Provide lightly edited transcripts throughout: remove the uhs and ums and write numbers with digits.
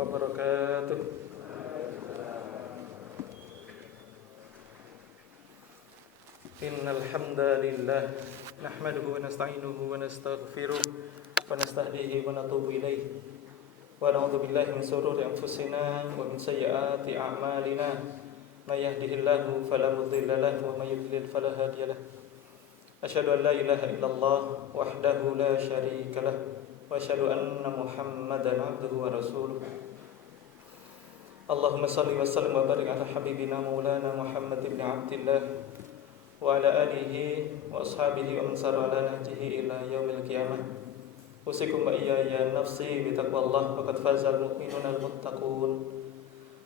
wabarakatuh. Innal hamdalillah nahmaduhu wa nasta'inuhu wa nastaghfiruh wa nastahdihi wa natubu ilaih wa na'udzu billahi min shururi anfusina wa min sayyiati a'malina may yahdihillahu fala mudilla lahu wa may yudlil fala hadiya lahu. Asyhadu an la ilaha illallah wahdahu la syarika lah wa asyhadu anna Muhammadan abduhu wa rasuluh. Allahumma shalli wa sallim wa barik ala habibina maulana Muhammad ibn Abdillah wa ala alihi wa ashabihi wa man sara ala nahjihi ila yaumil qiyamah. Usikum wa iyaya nafsi bi taqwallah faqad fazal mu'minuna al-muttaqun.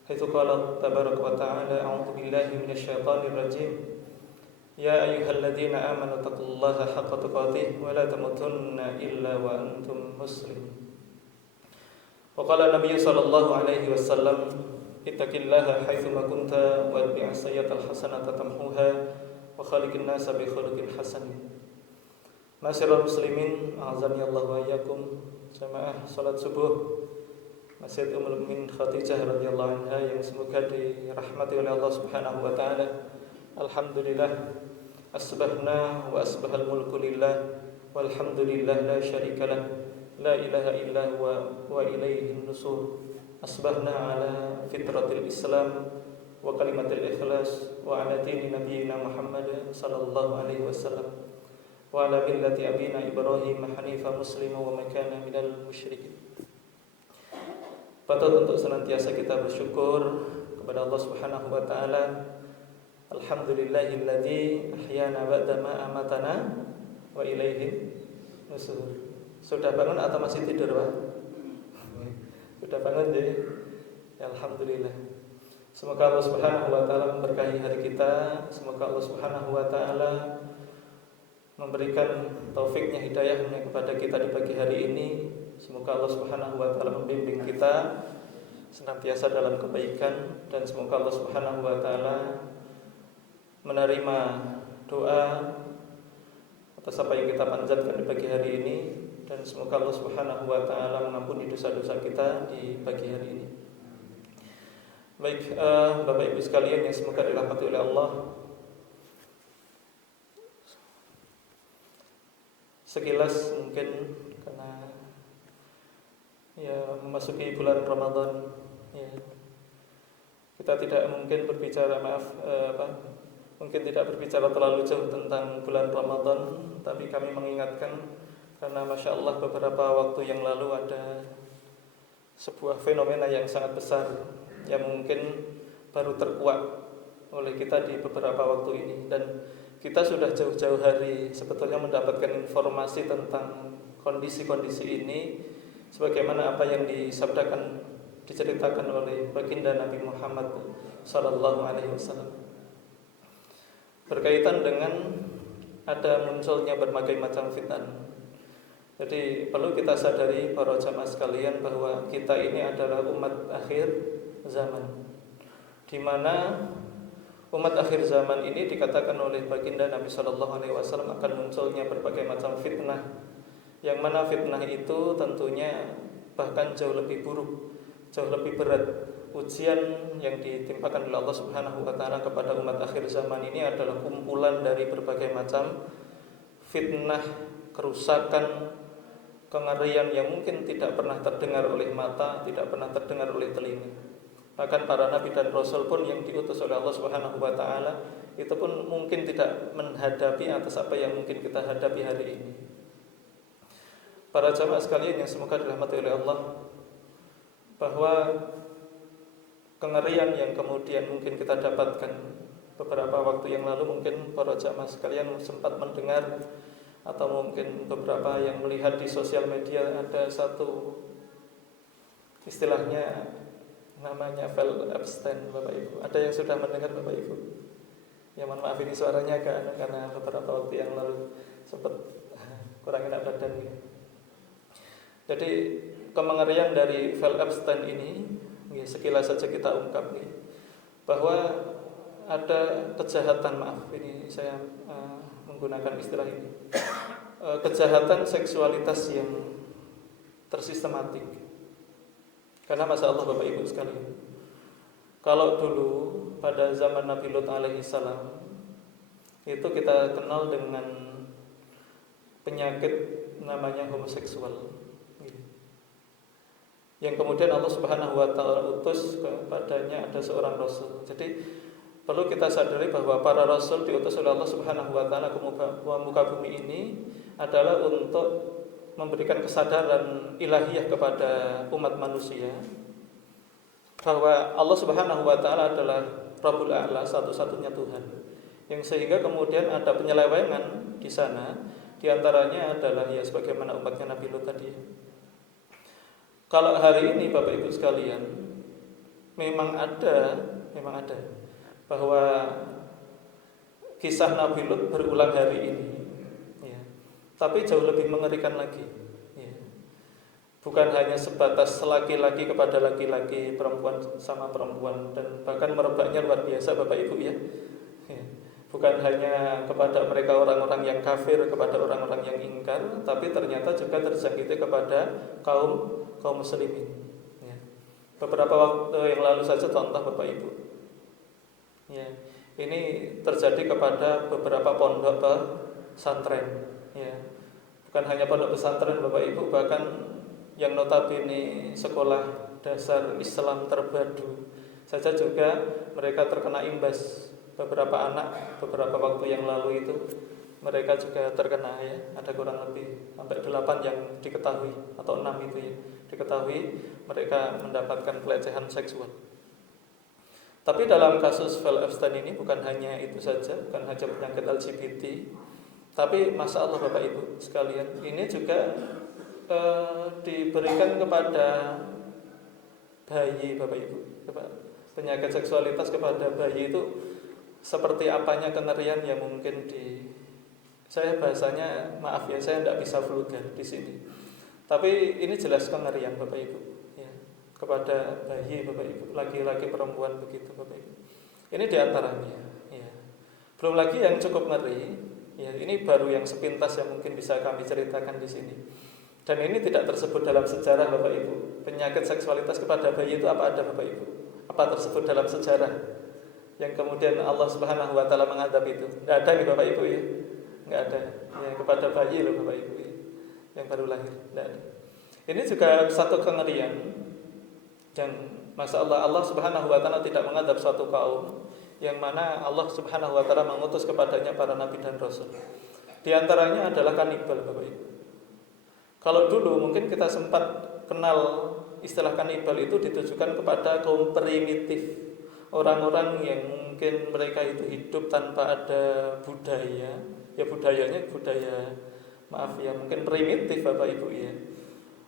Haitsu qala tabaraka wa ta'ala a'udzu billahi minasy syaithanir rajim. Ya ayyuhalladzina amanu taqullaha haqqa tuqatih wa la tamutunna illa wa antum muslimun. Wa qala Nabi sallallahu alaihi wasallam, ittaqillaha haitsu ma kunta wa atbi'is sayyi'atal hasanata tamhuha wa khaliqin nasa bi khuluqin hasan. Ma'asyiral muslimin, a'azani Allah wa iyyakum. Jamaah salat subuh Masjid Ummul Mukminin Khadijah radhiyallahu anha yang semoga dirahmati oleh Allah Subhanahu wa taala. Alhamdulillah, asbahna wa asbahal mulku lillah walhamdulillah la syarika lah, la ilaha illa wa ilaihin nusur. Asbahna ala fitratil Islam wa kalimatil ikhlas wa ala dini nabiyina Muhammad sallallahu alaihi wasallam wa ala millati abina Ibrahim hanifa muslima wa makana minal musyrikin. Patut untuk senantiasa kita bersyukur kepada Allah Subhanahu wa taala. Alhamdulillahilladzi ahyana ba'da ma amatana wa ilaihin nusur. Sudah bangun atau masih tidur, Pak? Sudah bangun deh. Ya, alhamdulillah. Semoga Allah Subhanahu wa taala memberkahi hari kita. Semoga Allah Subhanahu wa taala memberikan taufiknya, hidayahnya kepada kita di pagi hari ini. Semoga Allah Subhanahu wa taala membimbing kita senantiasa dalam kebaikan, dan semoga Allah Subhanahu wa taala menerima doa atas apa yang kita panjatkan di pagi hari ini, dan semoga Allah Subhanahu wa taala mengampuni dosa-dosa kita di pagi hari ini. Baik, Bapak Ibu sekalian yang semoga dirahmati oleh Allah, sekilas mungkin karena ya memasuki bulan Ramadan, ya, kita tidak mungkin berbicara mungkin tidak berbicara terlalu jauh tentang bulan Ramadan, tapi kami mengingatkan karena Masya Allah beberapa waktu yang lalu ada sebuah fenomena yang sangat besar yang mungkin baru terkuak oleh kita di beberapa waktu ini, dan kita sudah jauh-jauh hari sebetulnya mendapatkan informasi tentang kondisi-kondisi ini sebagaimana apa yang diceritakan oleh baginda Nabi Muhammad sallallahu alaihi wasallam berkaitan dengan ada munculnya berbagai macam fitnah. Jadi perlu kita sadari para jamaah sekalian bahwa kita ini adalah umat akhir zaman, di mana umat akhir zaman ini dikatakan oleh baginda Nabi sallallahu alaihi wasallam akan munculnya berbagai macam fitnah, yang mana fitnah itu tentunya bahkan jauh lebih buruk, jauh lebih berat. Ujian yang ditimpakan oleh Allah Subhanahu wa taala kepada umat akhir zaman ini adalah kumpulan dari berbagai macam fitnah, kerusakan, kengerian yang mungkin tidak pernah terdengar oleh mata, tidak pernah terdengar oleh telinga. Bahkan para nabi dan rasul pun yang diutus oleh Allah Subhanahu wa taala itu pun mungkin tidak menghadapi atas apa yang mungkin kita hadapi hari ini. Para jamaah sekalian yang semoga dirahmati oleh Allah, bahwa kengerian yang kemudian mungkin kita dapatkan beberapa waktu yang lalu, mungkin para jamaah sekalian sempat mendengar atau mungkin beberapa yang melihat di sosial media ada satu istilahnya namanya Vel Epstein, Bapak Ibu. Ada yang sudah mendengar, Bapak Ibu? Ya, mohon maaf ini suaranya agak karena beberapa waktu yang lalu sempat kurang enak badan ya. Jadi kemengerian dari Vel Epstein ini ya, sekilas saja kita ungkap nih, bahwa ada kejahatan, maaf ini saya menggunakan istilah ini, kejahatan seksualitas yang tersistematik, Karena masya Allah Bapak Ibu sekalian, kalau dulu pada zaman Nabi Lut alaihi salam itu kita kenal dengan penyakit namanya homoseksual, yang kemudian Allah Subhanahu wa taala utus kepadanya ada seorang rasul. Jadi perlu kita sadari bahwa para rasul diutus oleh Allah Subhanahu wa taala ke muka bumi ini adalah untuk memberikan kesadaran ilahiyah kepada umat manusia bahwa Allah Subhanahu wa taala adalah Rabbul A'la, satu-satunya Tuhan. Yang sehingga kemudian ada penyelewengan di sana, di antaranya adalah ya sebagaimana umatnya Nabi Lut tadi. Kalau hari ini Bapak Ibu sekalian, memang ada bahwa kisah Nabi Lut berulang hari ini, ya. Tapi jauh lebih mengerikan lagi, ya. Bukan hanya sebatas laki-laki kepada laki-laki, perempuan sama perempuan, dan bahkan merebaknya luar biasa Bapak Ibu ya. Bukan hanya kepada mereka orang-orang yang kafir, kepada orang-orang yang ingkar, tapi ternyata juga terjangkiti kepada kaum muslimin. Ya. Beberapa waktu yang lalu saja contoh Bapak Ibu. Ya, ini terjadi kepada beberapa pondok pesantren. Ya. Bukan hanya pondok pesantren Bapak Ibu, bahkan yang notabene sekolah dasar Islam terpadu saja juga mereka terkena imbas. Beberapa anak beberapa waktu yang lalu itu mereka juga terkena, ya. Ada kurang lebih sampai 8 yang diketahui atau 6 itu ya diketahui mereka mendapatkan pelecehan seksual. Tapi dalam kasus Vel Epstein ini bukan hanya itu saja, bukan hanya penyakit LGBT, tapi masya Allah Bapak Ibu sekalian, ini juga diberikan kepada bayi Bapak Ibu. Penyakit seksualitas kepada bayi itu seperti apanya kengerian yang mungkin saya bahasanya maaf ya, saya tidak bisa vulgar di sini. Tapi ini jelas kengerian Bapak Ibu, ya, kepada bayi Bapak Ibu, laki-laki perempuan begitu Bapak Ibu. Ini diantaranya, ya. Belum lagi yang cukup ngeri, ya, ini baru yang sepintas yang mungkin bisa kami ceritakan di sini. Dan ini tidak tersebut dalam sejarah Bapak Ibu. Penyakit seksualitas kepada bayi itu apa ada Bapak Ibu? Apa tersebut dalam sejarah? Yang kemudian Allah Subhanahu wa taala mengadab itu. Enggak ada nih Bapak Ibu ya. Enggak ada. Ya, kepada bayi loh Bapak Ibu ya, yang baru lahir. Enggak ada. Ini juga satu kengerian. Dan masya Allah Subhanahu wa taala tidak mengadab suatu kaum yang mana Allah Subhanahu wa taala mengutus kepadanya para nabi dan rasul. Di antaranya adalah kanibal Bapak Ibu. Kalau dulu mungkin kita sempat kenal istilah kanibal itu ditujukan kepada kaum primitif. Orang-orang yang mungkin mereka itu hidup tanpa ada budaya, ya budayanya budaya maaf ya mungkin primitif Bapak Ibu ya.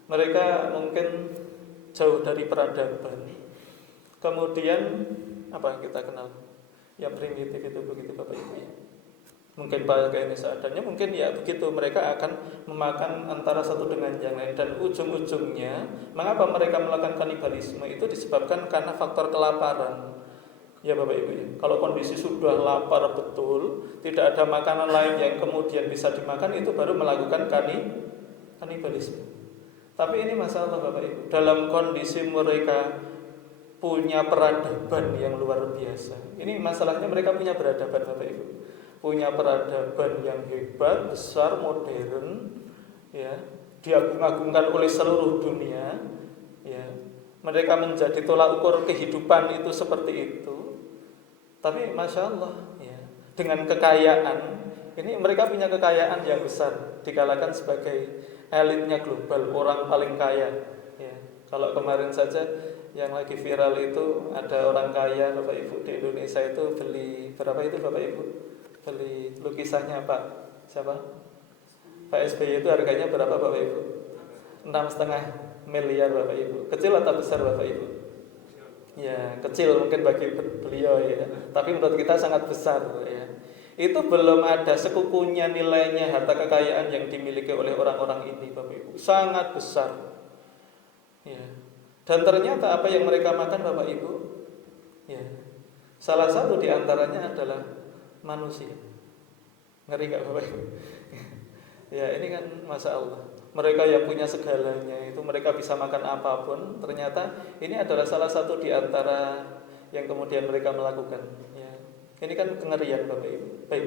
Mereka mungkin jauh dari peradaban. Kemudian apa yang kita kenal? Ya primitif itu begitu Bapak Ibu ya. Mungkin pakaiannya seadanya, mungkin ya begitu, mereka akan memakan antara satu dengan yang lain. Dan ujung-ujungnya mengapa mereka melakukan kanibalisme itu disebabkan karena faktor kelaparan. Ya Bapak Ibu ya. Kalau kondisi sudah lapar betul, tidak ada makanan lain yang kemudian bisa dimakan, itu baru melakukan kanibalisme. Tapi ini masalah Bapak Ibu, dalam kondisi mereka punya peradaban yang luar biasa. Ini masalahnya mereka punya peradaban Bapak Ibu. Punya peradaban yang hebat, besar, modern, ya, diagung-agungkan oleh seluruh dunia, ya. Mereka menjadi tolak ukur kehidupan itu seperti itu. Tapi masya Allah, ya, dengan kekayaan ini mereka punya kekayaan yang besar, dikatakan sebagai elitnya global, orang paling kaya. Ya, kalau kemarin saja yang lagi viral itu ada orang kaya Bapak Ibu di Indonesia itu beli berapa itu Bapak Ibu? Beli lukisannya Pak siapa? Pak SBY itu harganya berapa Bapak Ibu? 6,5 miliar Bapak Ibu. Kecil atau besar Bapak Ibu? Ya kecil mungkin bagi beliau ya, tapi menurut kita sangat besar ya. Itu belum ada sekukunya nilainya harta kekayaan yang dimiliki oleh orang-orang ini Bapak Ibu, sangat besar ya. Dan ternyata apa yang mereka makan Bapak Ibu ya, salah satu diantaranya adalah manusia. Ngeri gak Bapak Ibu? Ya ini kan masya Allah, mereka yang punya segalanya itu mereka bisa makan apapun, ternyata ini adalah salah satu di antara yang kemudian mereka melakukan. Ya. Ini kan kengerian Bapak Ibu. Baik,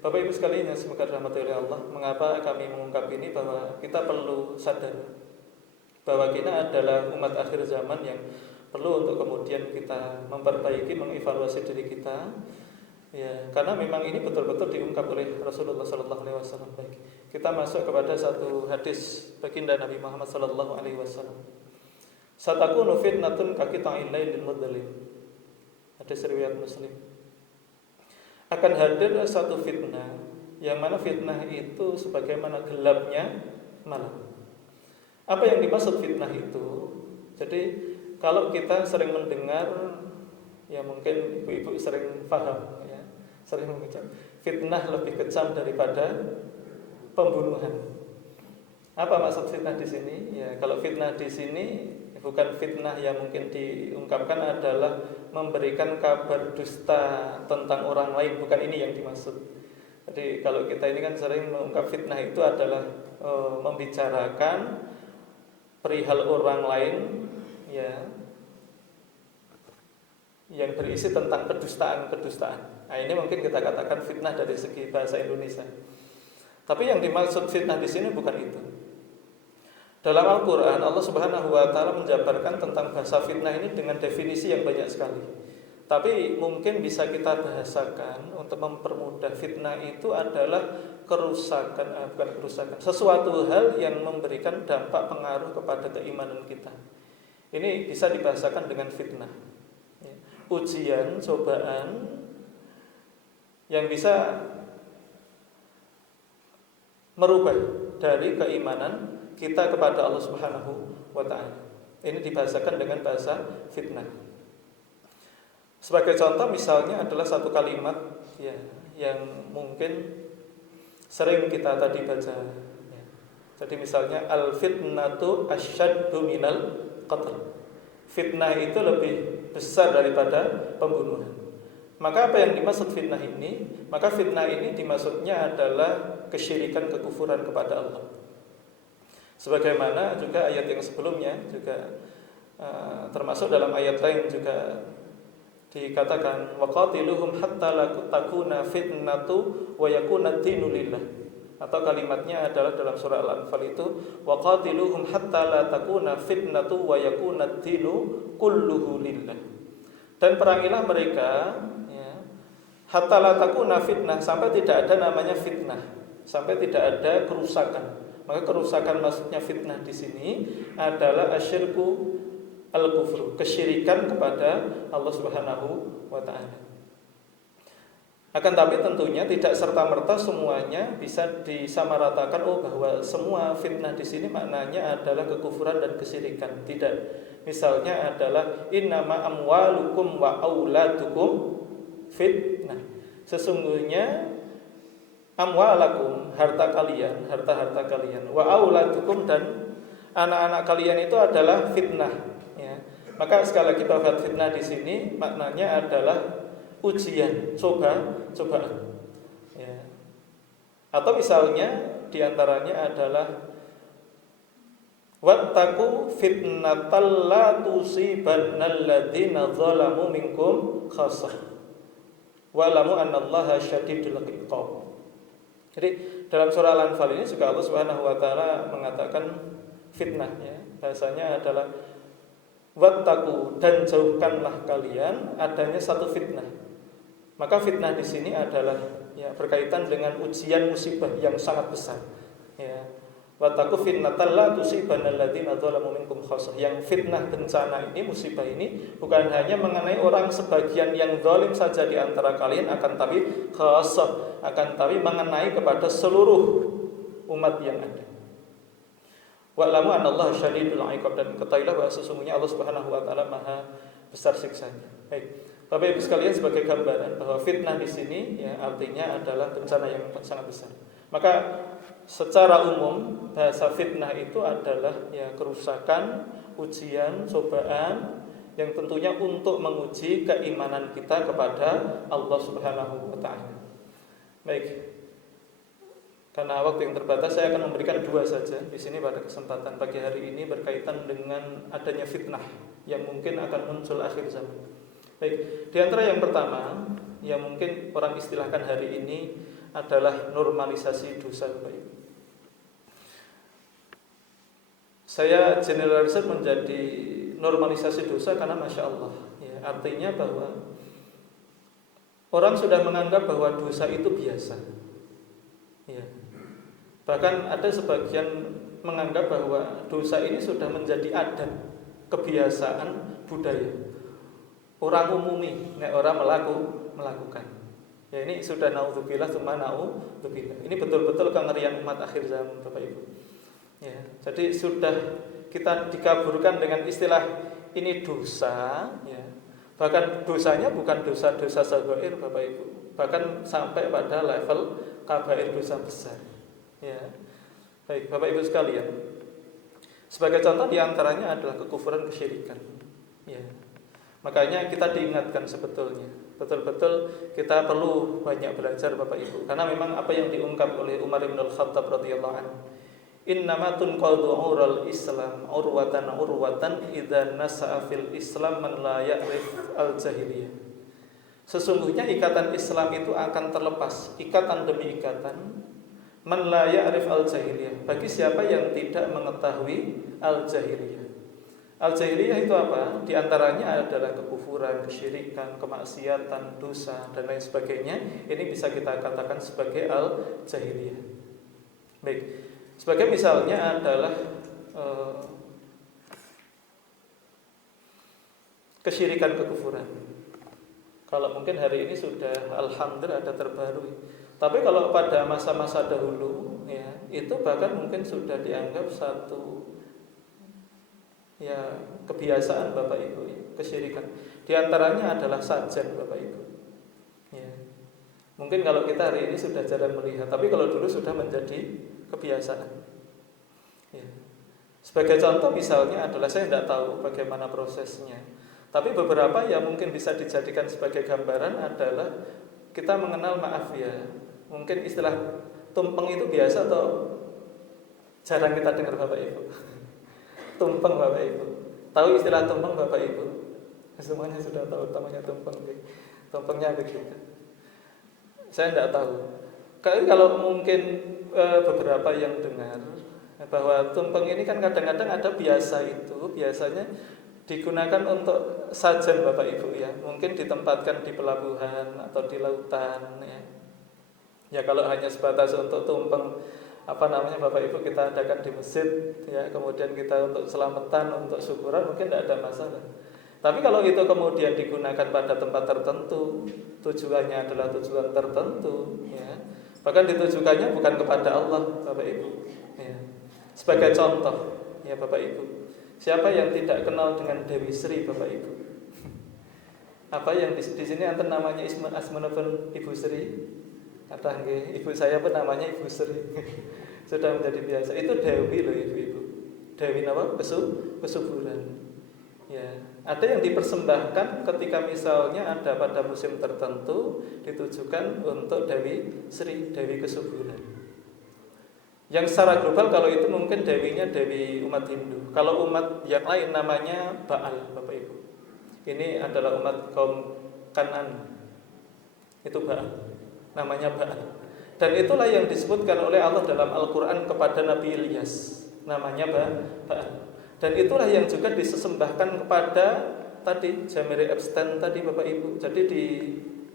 Bapak Ibu sekalian yang semoga dirahmati oleh Allah, mengapa kami mengungkap ini bahwa kita perlu sadar bahwa kita adalah umat akhir zaman yang perlu untuk kemudian kita memperbaiki, mengevaluasi diri kita. Ya, karena memang ini betul-betul diungkap oleh Rasulullah Sallallahu Alaihi Wasallam. Baik, kita masuk kepada satu hadis baginda Nabi Muhammad Sallallahu Alaihi Wasallam. Satakunu fitnatun kaqita'il lailil mudlim. Hadis riwayat Muslim. Akan hadir satu fitnah, yang mana fitnah itu sebagaimana gelapnya malam. Apa yang dimaksud fitnah itu? Jadi kalau kita sering mendengar, ya mungkin ibu-ibu sering paham, sering mengucap fitnah lebih kejam daripada pembunuhan. Apa maksud fitnah di sini? Ya, kalau fitnah di sini bukan fitnah yang mungkin diungkapkan adalah memberikan kabar dusta tentang orang lain, bukan ini yang dimaksud. Jadi kalau kita ini kan sering mengungkap fitnah itu adalah membicarakan perihal orang lain, ya, yang berisi tentang kedustaan. Nah, ini mungkin kita katakan fitnah dari segi bahasa Indonesia. Tapi yang dimaksud fitnah di sini bukan itu. Dalam Al-Quran, Allah Subhanahu wa Ta'ala menjabarkan tentang bahasa fitnah ini dengan definisi yang banyak sekali. Tapi mungkin bisa kita bahasakan untuk mempermudah, fitnah itu adalah bukan kerusakan, sesuatu hal yang memberikan dampak pengaruh kepada keimanan kita. Ini bisa dibahasakan dengan fitnah. Ujian, cobaan yang bisa merubah dari keimanan kita kepada Allah Subhanahu wa Ta'ala. Ini dibahasakan dengan bahasa fitnah. Sebagai contoh misalnya adalah satu kalimat ya, yang mungkin sering kita tadi baca ya. Jadi misalnya al-fitnatu asyaddu minal qatl. Fitnah itu lebih besar daripada pembunuhan. Maka apa yang dimaksud fitnah ini? Maka fitnah ini dimaksudnya adalah kesyirikan, kekufuran kepada Allah. Sebagaimana juga ayat yang sebelumnya juga termasuk dalam ayat lain juga dikatakan waqatiluhum hatta la takuna fitnatu wa yakuna ad-dinu lillah. Atau kalimatnya adalah dalam surah Al-Anfal itu waqatiluhum hatta la takuna fitnatu wa yakuna ad-dinu kulluhu lillah. Dan perangilah mereka hatta la takuna fitnah, sampai tidak ada namanya fitnah, sampai tidak ada kerusakan. Maka kerusakan maksudnya fitnah di sini adalah asyirku al-kufru, kesyirikan kepada Allah Subhanahu wa Ta'ala. Akan tapi tentunya tidak serta-merta semuanya bisa disamaratakan bahwa semua fitnah di sini maknanya adalah kekufuran dan kesyirikan. Tidak. Misalnya adalah innama amwalukum wa auladukum fitnah. Sesungguhnya amwalakum, harta kalian, wa auladukum, dan anak-anak kalian itu adalah fitnah. Ya. Maka sekali lagi bahwa fitnah di sini maknanya adalah ujian, cobaan. Ya. Atau misalnya diantaranya adalah wattaqu fitnatal la tusibannal ladzina zalamu minkum khassah. Wa'lamu annallaha syadidul iqab. Jadi dalam surah Al-Anfal ini juga Allah Subhanahu wa Ta'ala mengatakan fitnah ya. Bahasanya adalah wattaqu, dan jauhkanlah kalian adanya satu fitnah. Maka fitnah di sini adalah ya berkaitan dengan ujian musibah yang sangat besar. Ya. Wattaqu fitnatal la tusibannal ladzina zalamu minkum khassah. Yang fitnah bencana ini, musibah ini bukan hanya mengenai orang sebagian yang zalim saja di antara kalian, akan tapi khassah, akan tapi mengenai kepada seluruh umat yang ada. Wa'lamu anallaha syadidul iqab, dan ketahuilah bahwa sesungguhnya Allah Subhanahu wa Ta'ala Maha besar siksanya. Baik. Bapak Ibu sekalian, sebagai gambaran bahwa fitnah di sini ya artinya adalah bencana yang sangat besar. Maka secara umum bahasa fitnah itu adalah ya kerusakan, ujian, cobaan yang tentunya untuk menguji keimanan kita kepada Allah Subhanahu wa Ta'ala. Baik. Karena waktu yang terbatas, saya akan memberikan 2 saja di sini pada kesempatan pagi hari ini berkaitan dengan adanya fitnah yang mungkin akan muncul akhir zaman. Baik, di antara yang pertama yang mungkin orang istilahkan hari ini adalah normalisasi dosa, Bapak Ibu. Saya generalisir menjadi normalisasi dosa karena Masya Allah ya, artinya bahwa orang sudah menganggap bahwa dosa itu biasa ya. Bahkan ada sebagian menganggap bahwa dosa ini sudah menjadi adat, kebiasaan, budaya. Orang umumi, nek orang melakukan. Ya ini sudah naudzubillah tsumma naudzubillah. Ini betul-betul kengerian umat akhir zaman, Bapak Ibu. Ya, jadi sudah kita dikaburkan dengan istilah ini dosa, ya. Bahkan dosanya bukan dosa-dosa saghair, Bapak Ibu. Bahkan sampai pada level kabair, dosa besar. Ya. Baik, Bapak Ibu sekalian. Sebagai contoh diantaranya adalah kekufuran, kesyirikan. Ya. Makanya kita diingatkan sebetulnya, betul-betul kita perlu banyak belajar, Bapak Ibu. Karena memang apa yang diungkap oleh Umar bin Al-Khattab radhiyallahu anhu, innama tunqadu ural Islam urwatan idza nasa'a fil Islam man la ya'rif al-jahiliyah. Sesungguhnya ikatan Islam itu akan terlepas, ikatan demi ikatan, man la ya'rif al-jahiliyah, bagi siapa yang tidak mengetahui al-jahiliyah. Al-jahiliyah itu apa? Di antaranya adalah kekufuran, kesyirikan, kemaksiatan, dosa dan lain sebagainya. Ini bisa kita katakan sebagai al-jahiliyah. Baik. Sebagai misalnya adalah kesyirikan, kekufuran. Kalau mungkin hari ini sudah alhamdulillah ada terbaru. Tapi kalau pada masa-masa dahulu ya, itu bahkan mungkin sudah dianggap satu ya kebiasaan, Bapak Ibu ya, kesyirikan. Di antaranya adalah sajen, Bapak Ibu. Ya. Mungkin kalau kita hari ini sudah jarang melihat, tapi kalau dulu sudah menjadi kebiasaan. Ya. Sebagai contoh misalnya adalah, saya tidak tahu bagaimana prosesnya, tapi beberapa yang mungkin bisa dijadikan sebagai gambaran adalah kita mengenal, maaf ya, mungkin istilah tumpeng itu biasa atau jarang kita dengar, Bapak Ibu? Tumpeng, Bapak Ibu. Tahu istilah tumpeng, Bapak Ibu? Semuanya sudah tahu namanya tumpeng. Tumpengnya begitu. Saya tidak tahu. Kalau mungkin beberapa yang dengar bahwa tumpeng ini kan kadang-kadang ada biasanya digunakan untuk sajen, Bapak Ibu ya. Mungkin ditempatkan di pelabuhan atau di lautan ya. Ya kalau hanya sebatas untuk tumpeng Bapak Ibu kita adakan di masjid ya, kemudian kita untuk selamatan, untuk syukuran, mungkin tidak ada masalah. Tapi kalau itu kemudian digunakan pada tempat tertentu, tujuannya adalah tujuan tertentu ya, bahkan ditujukannya bukan kepada Allah, Bapak Ibu ya. Sebagai contoh ya, Bapak Ibu, siapa yang tidak kenal dengan Dewi Sri, Bapak Ibu? Apa yang di sini antar namanya Asmanapun Ibu Sri? Kata ibu saya pun namanya Ibu Sri. Sudah menjadi biasa. Itu Dewi loh, ibu-ibu. Dewi apa? Kesuburan. Ya, ada yang dipersembahkan ketika misalnya ada pada musim tertentu ditujukan untuk Dewi Sri, Dewi kesuburan. Yang secara global kalau itu mungkin dewinya dewi umat Hindu. Kalau umat yang lain namanya Baal, Bapak Ibu. Ini adalah umat kaum Kanan. Itu Baal. Namanya Baal. Dan itulah yang disebutkan oleh Allah dalam Al-Quran kepada Nabi Ilyas, namanya Baal. Dan itulah yang juga disesembahkan kepada tadi Jamiri Epstein tadi, Bapak Ibu. Jadi di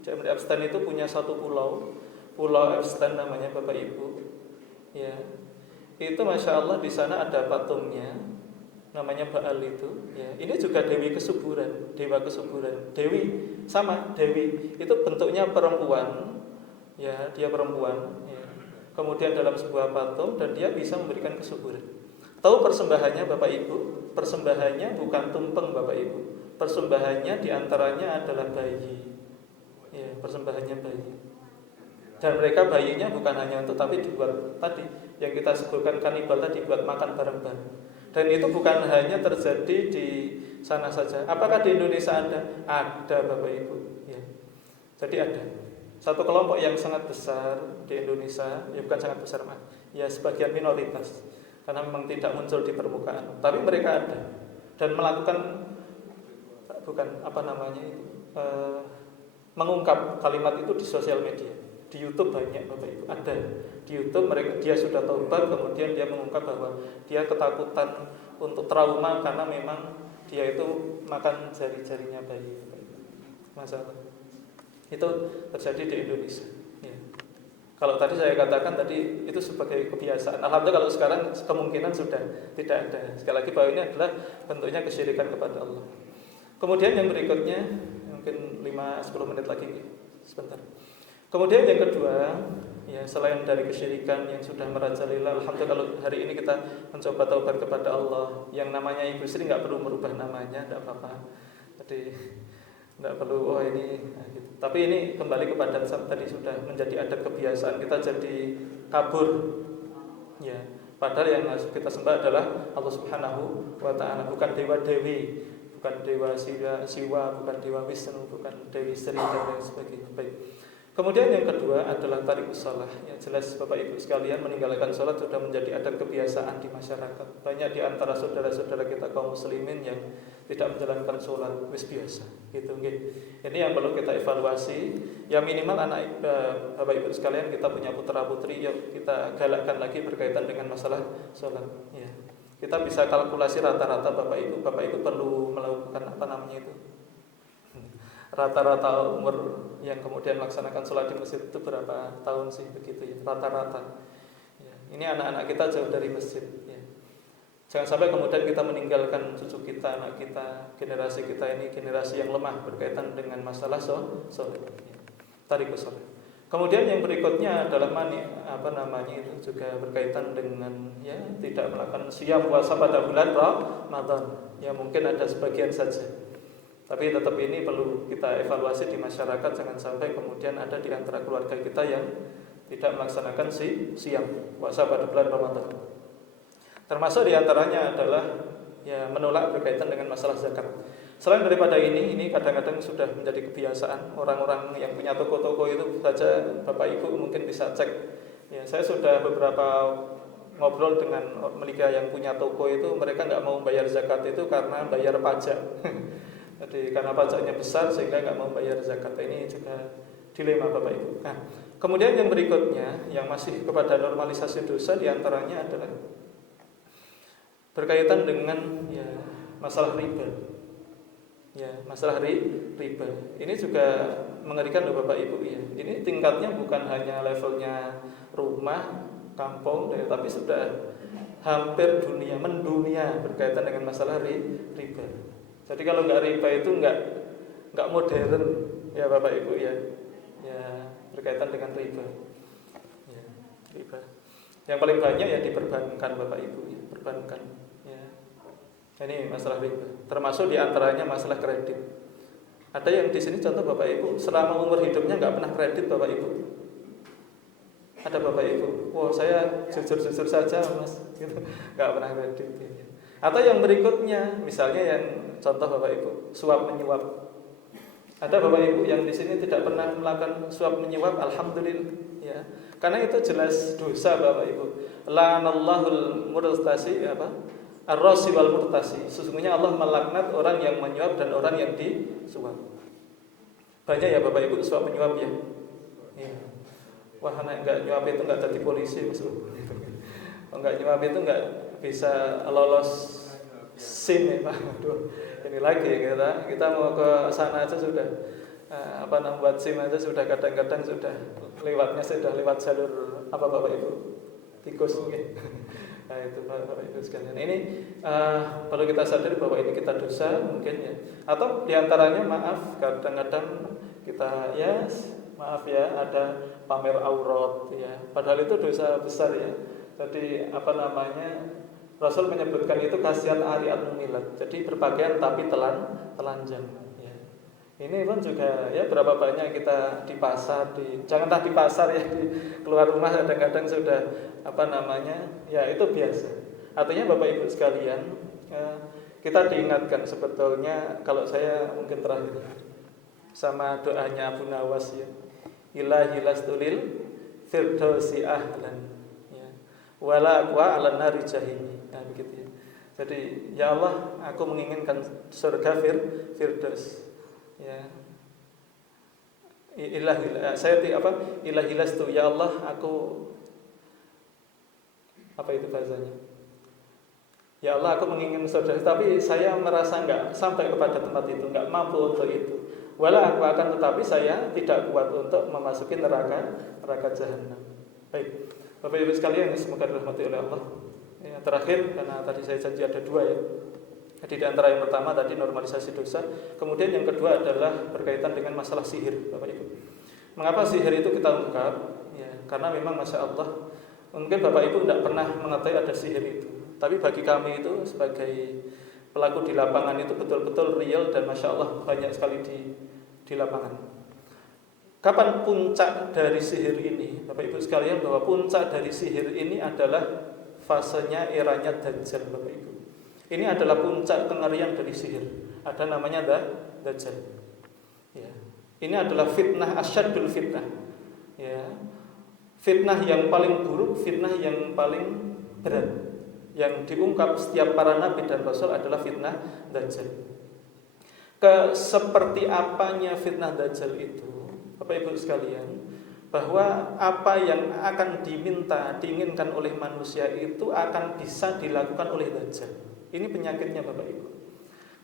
Jamiri Epstein itu punya satu Pulau Epstein namanya, Bapak Ibu. Ya, itu Masya Allah di sana ada patungnya, namanya Baal itu. Ya, ini juga dewi kesuburan, dewa kesuburan. Dewi sama Dewi itu bentuknya perempuan. Ya, dia perempuan ya. Kemudian dalam sebuah patung, dan dia bisa memberikan kesuburan. Tahu persembahannya, Bapak Ibu? Persembahannya bukan tumpeng, Bapak Ibu. Persembahannya diantaranya adalah bayi. Ya, persembahannya bayi. Dan mereka bayinya bukan hanya untuk, tapi dibuat tadi yang kita sebutkan kanibal tadi, buat makan bareng-bareng. Dan itu bukan hanya terjadi di sana saja. Apakah di Indonesia ada? Ada, Bapak Ibu. Ya. Jadi ada. Satu kelompok yang sangat besar di Indonesia, ya bukan sangat besar mah, ya sebagian minoritas, karena memang tidak muncul di permukaan, tapi mereka ada dan melakukan mengungkap kalimat itu di sosial media. Di YouTube banyak Bapak Ibu, ada di YouTube dia sudah taubat, kemudian dia mengungkap bahwa dia ketakutan untuk trauma karena memang dia itu makan jari-jarinya bayi. Masalah itu terjadi di Indonesia. Ya. Kalau tadi saya katakan tadi itu sebagai kebiasaan. Alhamdulillah kalau sekarang kemungkinan sudah tidak ada. Sekali lagi bahwa ini adalah bentuknya kesyirikan kepada Allah. Kemudian yang berikutnya mungkin 5-10 menit lagi sebentar. Kemudian yang kedua, ya selain dari kesyirikan yang sudah merajalela, alhamdulillah kalau hari ini kita mencoba taubat kepada Allah. Yang namanya Ibu Sri nggak perlu merubah namanya, tidak apa-apa. Jadi tidak perlu ini gitu. Tapi ini kembali kepada tadi sudah menjadi adat kebiasaan kita jadi kabur. Ya, padahal yang harus kita sembah adalah Allah Subhanahu wa taala, bukan dewa-dewi, bukan dewa Siwa, bukan dewa Wisnu, bukan Dewi Sri dan lain sebagainya. Baik. Kemudian yang kedua adalah tarikus shalah. Ya, jelas Bapak Ibu sekalian, meninggalkan sholat sudah menjadi adat kebiasaan di masyarakat. Banyak di antara saudara-saudara kita kaum muslimin yang tidak menjalankan sholat, wis biasa. Gitu, nggih. Ini yang perlu kita evaluasi. Ya minimal anak Bapak Ibu sekalian, kita punya putra putri, yuk kita galakkan lagi berkaitan dengan masalah sholat. Ya. Kita bisa kalkulasi rata-rata Bapak Ibu perlu melakukan rata-rata umur yang kemudian melaksanakan sholat di masjid itu berapa tahun sih begitu ya, rata-rata. Ya, ini anak-anak kita jauh dari masjid. Ya. Jangan sampai kemudian kita meninggalkan cucu kita, anak kita, generasi kita ini generasi yang lemah berkaitan dengan masalah sholat. Ya. Tarikus sholat. Kemudian yang berikutnya adalah itu juga berkaitan dengan ya tidak melakukan siam puasa pada bulan Ramadan. Ya mungkin ada sebagian saja. Tapi tetap ini perlu kita evaluasi di masyarakat, jangan sampai kemudian ada di antara keluarga kita yang tidak melaksanakan siam puasa pada bulan Ramadan. Termasuk di antaranya adalah ya menolak berkaitan dengan masalah zakat. Selain daripada ini kadang-kadang sudah menjadi kebiasaan orang-orang yang punya toko-toko itu saja Bapak Ibu mungkin bisa cek. Ya, saya sudah beberapa ngobrol dengan mereka yang punya toko itu, mereka nggak mau bayar zakat itu karena bayar pajak. Jadi karena pajaknya besar sehingga nggak mau bayar zakat. Ini juga dilema Bapak Ibu. Nah, kemudian yang berikutnya yang masih kepada normalisasi dosa diantaranya adalah berkaitan dengan ya masalah riba. Ya masalah riba. Ini juga mengerikan loh Bapak Ibu ya. Ini tingkatnya bukan hanya levelnya rumah, kampung, tapi sudah hampir mendunia berkaitan dengan masalah riba. Jadi kalau nggak riba itu nggak modern ya Bapak Ibu ya berkaitan dengan riba. Ya, riba. Yang paling banyak ya diperbankan Bapak Ibu ya, perbankan. Ya. Ini masalah riba. Termasuk diantaranya masalah kredit. Ada yang di sini contoh Bapak Ibu selama umur hidupnya nggak pernah kredit Bapak Ibu. Ada Bapak Ibu, wah saya jujur-jujur saja Mas, gitu. Nggak pernah kredit. Ya. Atau yang berikutnya, misalnya yang contoh Bapak Ibu, suap menyuap. Ada Bapak Ibu yang di sini tidak pernah melakukan suap menyuap, alhamdulillah, ya. Karena itu jelas dosa Bapak Ibu. Lanallahul murtasi ar-rasi wal murtasi. Sesungguhnya Allah melaknat orang yang menyuap dan orang yang disuap. Banyak ya Bapak Ibu suap menyuap ya. Ya. Wah, anak enggak nyuap itu enggak jadi polisi, Mas. Enggak nyuap itu enggak bisa lolos SIM ya Pak. Aduh, ini lagi kita mau ke sana aja sudah buat SIM aja sudah kadang-kadang sudah lewat jalur Bapak Ibu tikus mungkin. Nah itu Bapak Ibu sekalian. Ini perlu kita sadari bahwa ini kita dosa mungkin ya. Atau diantaranya maaf kadang-kadang kita maaf ya ada pamer aurat ya. Padahal itu dosa besar ya. Jadi Rasul menyebutkan itu khasiat ariat mumilat. Jadi berpakaian tapi telanjang. Ya. Ini pun juga ya berapa banyak kita di pasar, janganlah di pasar ya, di keluar rumah kadang-kadang sudah ya itu biasa. Artinya Bapak Ibu sekalian, kita diingatkan sebetulnya kalau saya mungkin terakhir sama doanya Abu Nawas ya. ilahi lastulil firdausi ahlan, ya, wala aqwa 'alan nari jahimi. Nah, begitu ya. Jadi ya Allah, aku menginginkan surga firdaus. Ya. Ilahi lastu, ya Allah, aku apa itu bahasanya? Ya Allah, aku menginginkan surga, tapi saya merasa enggak sampai kepada tempat itu, enggak mampu untuk itu. Wala aku akan, tetapi saya tidak kuat untuk memasuki neraka jahanam. Baik, Bapak Ibu sekalian, semoga dirahmati oleh Allah. Ya, terakhir, karena tadi saya janji ada dua ya. Jadi di antara yang pertama tadi normalisasi dosa, kemudian yang kedua adalah berkaitan dengan masalah sihir, Bapak Ibu. Mengapa sihir itu kita ungkap? Ya, karena memang Masya Allah, mungkin Bapak Ibu tidak pernah mengetahui ada sihir itu. Tapi bagi kami itu sebagai pelaku di lapangan itu betul-betul real dan Masya Allah banyak sekali di lapangan. Kapan puncak dari sihir ini? Bapak Ibu sekalian, bahwa puncak dari sihir ini adalah fasenya eranya Dajjal, Bapak Ibu. Ini adalah puncak kengerian dari sihir. Ada namanya Dajjal. Ya. Ini adalah fitnah asyadul fitnah. Ya. Fitnah yang paling buruk, fitnah yang paling berat. Yang diungkap setiap para nabi dan rasul adalah fitnah Dajjal. Seperti apanya fitnah Dajjal itu, Bapak Ibu sekalian, bahwa apa yang akan diinginkan oleh manusia itu akan bisa dilakukan oleh Dajjal. Ini penyakitnya Bapak Ibu.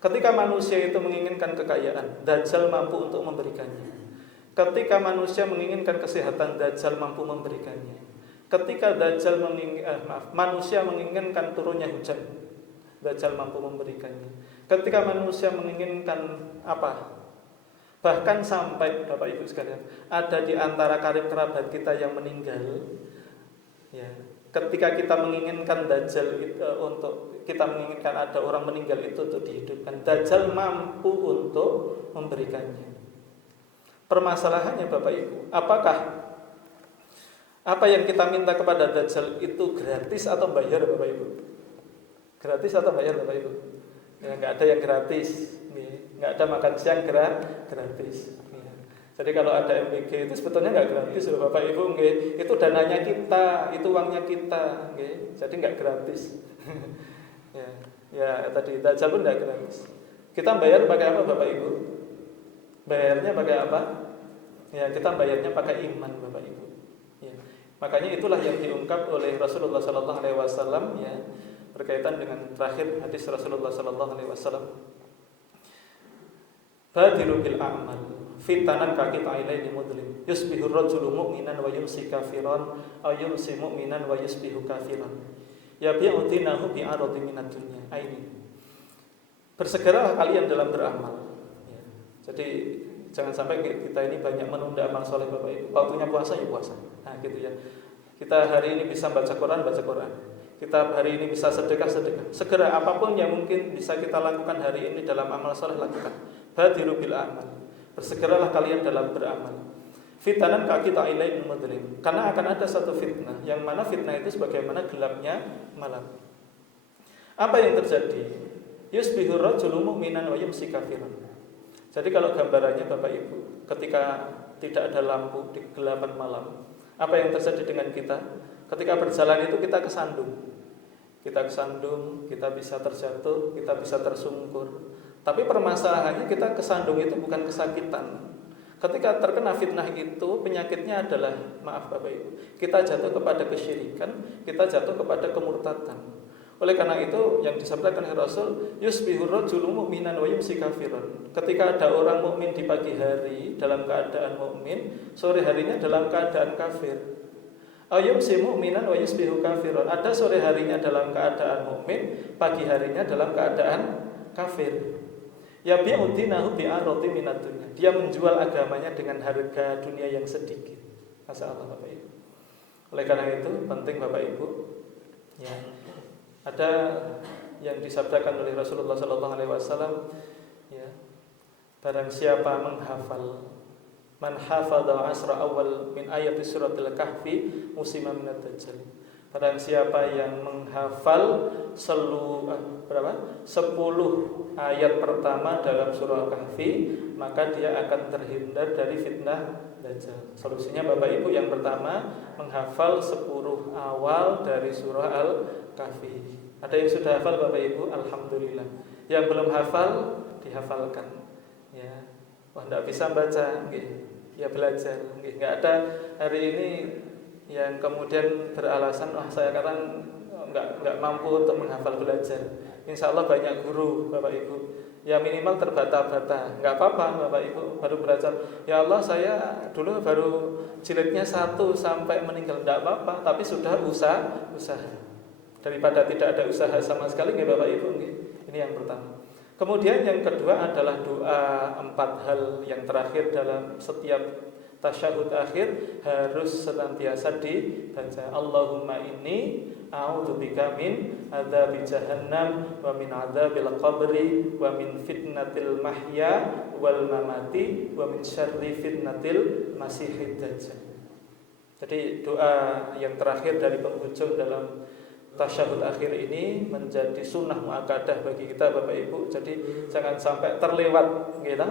Ketika manusia itu menginginkan kekayaan, Dajjal mampu untuk memberikannya. Ketika manusia menginginkan kesehatan, Dajjal mampu memberikannya. Ketika manusia menginginkan turunnya hujan, Dajjal mampu memberikannya. Ketika manusia menginginkan apa? Bahkan sampai Bapak Ibu sekalian, ada di antara karib kerabat kita yang meninggal, ya. Ketika kita menginginkan Dajjal untuk kita menginginkan ada orang meninggal itu untuk dihidupkan, Dajjal mampu untuk memberikannya. Permasalahannya Bapak Ibu, apakah apa yang kita minta kepada Dajjal itu gratis atau bayar Bapak Ibu? Gratis atau bayar Bapak Ibu? Ya, nggak ada yang gratis, nggak ada makan siang gratis. Jadi kalau ada MBG itu sebetulnya nggak gratis loh Bapak Ibu, itu dananya kita, itu uangnya kita, jadi nggak gratis. ya tadi Dajjal pun nggak gratis. Kita bayar pakai apa Bapak Ibu? Bayarnya pakai apa? Ya, kita bayarnya pakai iman Bapak Ibu. Ya. Makanya itulah yang diungkap oleh Rasulullah SAW ya, berkaitan dengan terakhir hadis Rasulullah SAW. Badiru bil a'mal fitanan kaki ta'ilaini mudlim yusbihu rajulu mu'minan wa yumsi kafiran aw yumsi mu'minan wa yusbihu kafiran yabi'u dinahu bi'aradi minad dunya. Ini bersegeralah kalian dalam beramal ya. Jadi jangan sampai kita ini banyak menunda amal soleh Bapak Ibu. Waktunya puasa ya puasa. Nah gitu ya. Kita hari ini bisa baca Quran. Kita hari ini bisa sedekah. Segera apapun yang mungkin bisa kita lakukan hari ini dalam amal soleh lakukan. Badiru bil amal. Bersegeralah kalian dalam beramal. Fitanan kaki ta'ilain mudlim. Karena akan ada satu fitnah, yang mana fitnah itu sebagaimana gelapnya malam. Apa yang terjadi? Yusbihu rajulu mu'minan wa yumsi kafiran. Jadi kalau gambarannya Bapak Ibu, ketika tidak ada lampu di kegelapan malam, apa yang terjadi dengan kita? Ketika berjalan itu kita kesandung, kita bisa terjatuh, kita bisa tersungkur. Tapi permasalahannya kita kesandung itu bukan kesakitan. Ketika terkena fitnah itu, penyakitnya adalah, maaf Bapak Ibu, kita jatuh kepada kesyirikan, kita jatuh kepada kemurtadan. Oleh karena itu yang disampaikan oleh Rasul, yusbihur rajulu mu'minan wa yumsi kafiran. Ketika ada orang mukmin di pagi hari dalam keadaan mukmin, sore harinya dalam keadaan kafir. Yumsi mu'minan wa yusbihu kafiran. Ada sore harinya dalam keadaan mukmin, pagi harinya dalam keadaan kafir. Ya bi'udinahu bi'arati minad dunya. Dia menjual agamanya dengan harga dunia yang sedikit. Masya Allah Bapak Ibu. Oleh karena itu penting Bapak Ibu ya, ada yang disabdakan oleh Rasulullah SAW ya, barang siapa menghafal man hafadha asra awal min ayati suratil kahfi musima minad dajjal Barang siapa yang menghafal 10 ayat pertama dalam surah Kahfi, maka dia akan terhindar dari fitnah Dajjal. Solusinya Bapak Ibu, yang pertama menghafal 10 awal dari surah Al-Kahfi. Ada yang sudah hafal Bapak Ibu? Alhamdulillah. Yang belum hafal, dihafalkan. Ya, wah tidak bisa baca, ya belajar. Nggak ada hari ini yang kemudian beralasan, saya sekarang nggak mampu untuk menghafal belajar. Insya Allah banyak guru Bapak Ibu. Ya minimal terbata-bata, nggak apa-apa Bapak Ibu. Baru belajar, ya Allah saya dulu baru jilidnya 1 sampai meninggal, nggak apa-apa. Tapi sudah usaha. Daripada tidak ada usaha sama sekali, nggak Bapak Ibu. Ini yang pertama. Kemudian yang kedua adalah doa 4 hal yang terakhir dalam setiap tasyahud akhir harus senantiasa dibaca. Allahumma inni a'udzubika min adzabi jahannam wa min adzabil qabri wa min fitnatil mahya wal mamati wa min syarri fitnatil masiihid dajjal. Jadi doa yang terakhir dari penghujung dalam tasyahud akhir ini menjadi sunnah muakkadah bagi kita Bapak Ibu. Jadi jangan sampai terlewat gitu.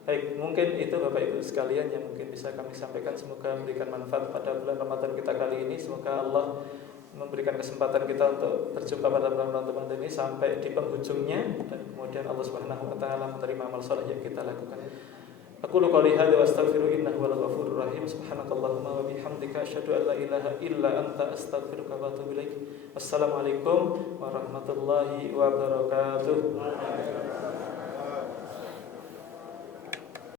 Baik, mungkin itu Bapak Ibu sekalian yang mungkin bisa kami sampaikan. Semoga memberikan manfaat pada bulan Ramadan kita kali ini. Semoga Allah memberikan kesempatan kita untuk berjumpa pada bulan Ramadan ini sampai di penghujungnya, dan kemudian Allah Subhanahu wa taala menerima amal saleh yang kita lakukan. Aku qouli hadza wa astaghfiru innahu wal ghafurur rahim. Subhanakallahumma wa bihamdika asyhadu an la ilaha illa anta astaghfiruka wa atubu ilaik. Wassalamualaikum warahmatullahi wabarakatuh.